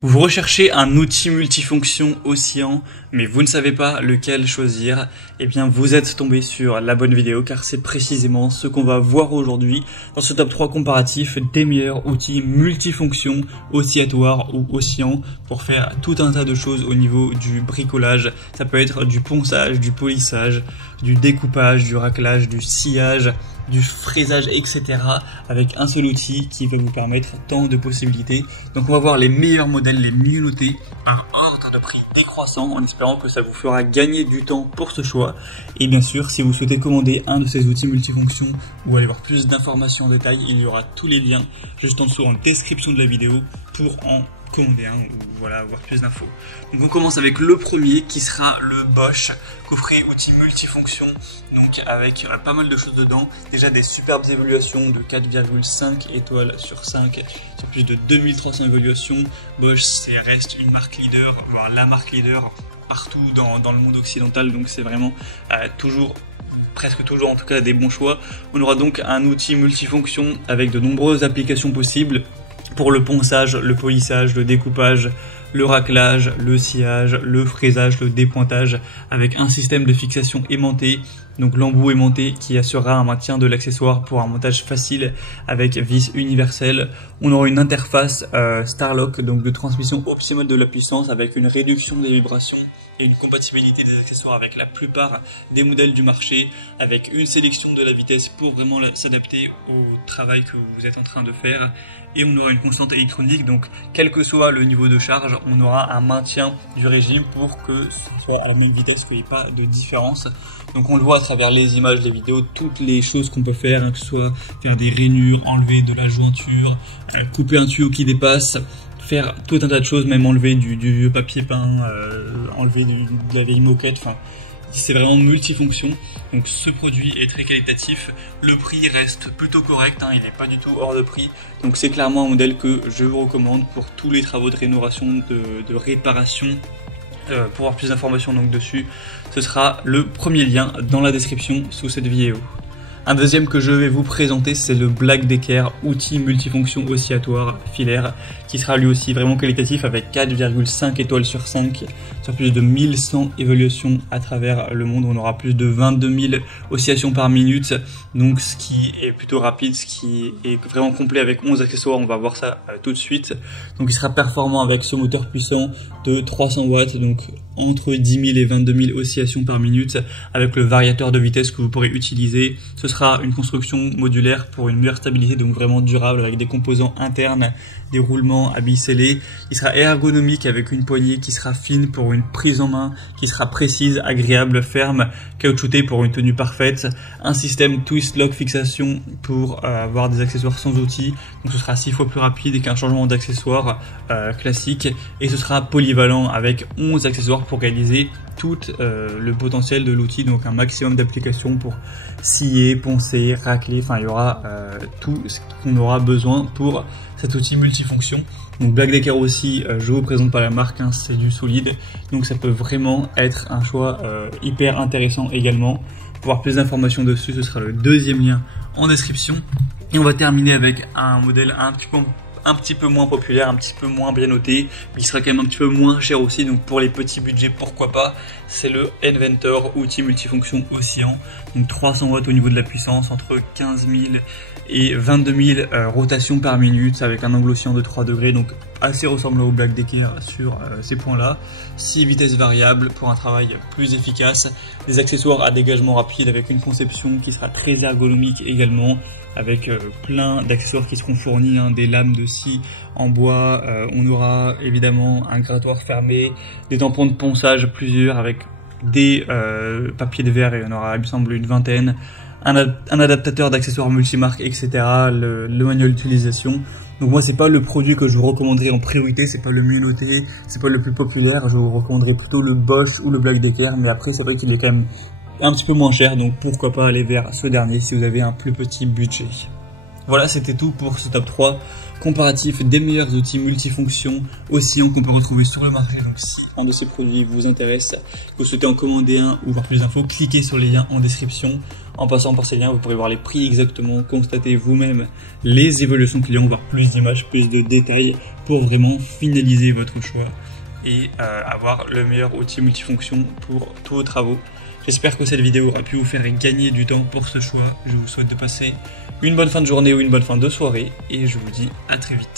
Vous recherchez un outil multifonction Océan, mais vous ne savez pas lequel choisir, eh bien vous êtes tombé sur la bonne vidéo car c'est précisément ce qu'on va voir aujourd'hui dans ce top 3 comparatif des meilleurs outils multifonctions oscillatoires ou Océan pour faire tout un tas de choses au niveau du bricolage. Ça peut être du ponçage, du polissage, du découpage, du raclage, du sciage, du fraisage, etc. avec un seul outil qui va vous permettre tant de possibilités. Donc on va voir les meilleurs modèles, les mieux notés par ordre de prix décroissant en espérant que ça vous fera gagner du temps pour ce choix. Et bien sûr, si vous souhaitez commander un de ces outils multifonctions ou aller voir plus d'informations en détail, il y aura tous les liens juste en dessous en description de la vidéo pour en commander un ou voilà, avoir plus d'infos. Donc on commence avec le premier qui sera le Bosch coffret outil multifonction, donc avec pas mal de choses dedans, déjà des superbes évaluations de 4,5 étoiles sur 5 sur plus de 2300 évaluations. Bosch reste une marque leader, voire la marque leader partout dans le monde occidental, donc c'est vraiment presque toujours en tout cas des bons choix. On aura donc un outil multifonction avec de nombreuses applications possibles pour le ponçage, le polissage, le découpage, le raclage, le sciage, le fraisage, le dépointage, avec un système de fixation aimanté, donc l'embout aimanté qui assurera un maintien de l'accessoire pour un montage facile avec vis universelle. On aura une interface Starlock, donc de transmission optimale de la puissance avec une réduction des vibrations et une compatibilité des accessoires avec la plupart des modèles du marché, avec une sélection de la vitesse pour vraiment s'adapter au travail que vous êtes en train de faire. Et on aura une constante électronique, donc quel que soit le niveau de charge, on aura un maintien du régime pour que ce soit à la même vitesse, qu'il n'y ait pas de différence. Donc on le voit à travers les images, les vidéos, toutes les choses qu'on peut faire, hein, que ce soit faire des rainures, enlever de la jointure, couper un tuyau qui dépasse, faire tout un tas de choses, même enlever du vieux papier peint, enlever de la vieille moquette, enfin c'est vraiment multifonction. Donc ce produit est très qualitatif, le prix reste plutôt correct, hein, il n'est pas du tout hors de prix, donc c'est clairement un modèle que je vous recommande pour tous les travaux de rénovation, de réparation. Pour avoir plus d'informations donc dessus, ce sera le premier lien dans la description sous cette vidéo. Un deuxième que je vais vous présenter, c'est le Black Decker outil multifonction oscillatoire filaire qui sera lui aussi vraiment qualitatif avec 4,5 étoiles sur 5 sur plus de 1100 évaluations à travers le monde. On aura plus de 22 000 oscillations par minute, donc ce qui est plutôt rapide, ce qui est vraiment complet avec 11 accessoires. On va voir ça tout de suite. Donc il sera performant avec ce moteur puissant de 300 watts, donc entre 10 000 et 22 000 oscillations par minute avec le variateur de vitesse que vous pourrez utiliser. Ce sera une construction modulaire pour une meilleure stabilité, donc vraiment durable avec des composants internes, des roulements à billes scellées. Il sera ergonomique avec une poignée qui sera fine pour une prise en main, qui sera précise, agréable, ferme, caoutchoutée pour une tenue parfaite. Un système twist lock fixation pour avoir des accessoires sans outils, donc ce sera 6 fois plus rapide qu'un changement d'accessoires classique, et ce sera polyvalent avec 11 accessoires pour réaliser tout le potentiel de l'outil, donc un maximum d'applications pour scier, poncer, racler, enfin il y aura tout ce qu'on aura besoin pour cet outil multifonction. Donc Black Decker aussi, je vous présente pas la marque, hein, c'est du solide, donc ça peut vraiment être un choix hyper intéressant également. Pour avoir plus d'informations dessus, ce sera le deuxième lien en description. Et on va terminer avec un modèle un petit peu moins populaire, un petit peu moins bien noté, mais qui sera quand même un petit peu moins cher aussi, donc pour les petits budgets pourquoi pas. C'est le Inventor outil multifonction Océan, donc 300 watts au niveau de la puissance, entre 15 000 et 22 000 rotations par minute avec un angle oscillant de 3 degrés, donc assez ressemblant au Black Decker sur ces points là. 6 vitesses variables pour un travail plus efficace, des accessoires à dégagement rapide avec une conception qui sera très ergonomique également, avec plein d'accessoires qui seront fournis, hein, des lames de scie en bois, on aura évidemment un grattoir fermé, des tampons de ponçage plusieurs avec des papiers de verre, et on aura il me semble une vingtaine, un adaptateur d'accessoires multimarques, etc., le manuel d'utilisation. Donc moi c'est pas le produit que je vous recommanderais en priorité, c'est pas le mieux noté, c'est pas le plus populaire, je vous recommanderais plutôt le Bosch ou le Black Decker, mais après c'est vrai qu'il est quand même un petit peu moins cher, donc pourquoi pas aller vers ce dernier si vous avez un plus petit budget. Voilà, c'était tout pour ce top 3 comparatif des meilleurs outils multifonctions Ocyan qu'on peut retrouver sur le marché. Donc si un de ces produits vous intéresse, que vous souhaitez en commander un ou voir plus d'infos, cliquez sur les liens en description. En passant par ces liens, vous pourrez voir les prix exactement, constater vous-même les évolutions clients, voir plus d'images, plus de détails pour vraiment finaliser votre choix et avoir le meilleur outil multifonction pour tous vos travaux. J'espère que cette vidéo aura pu vous faire gagner du temps pour ce choix. Je vous souhaite de passer une bonne fin de journée ou une bonne fin de soirée et je vous dis à très vite.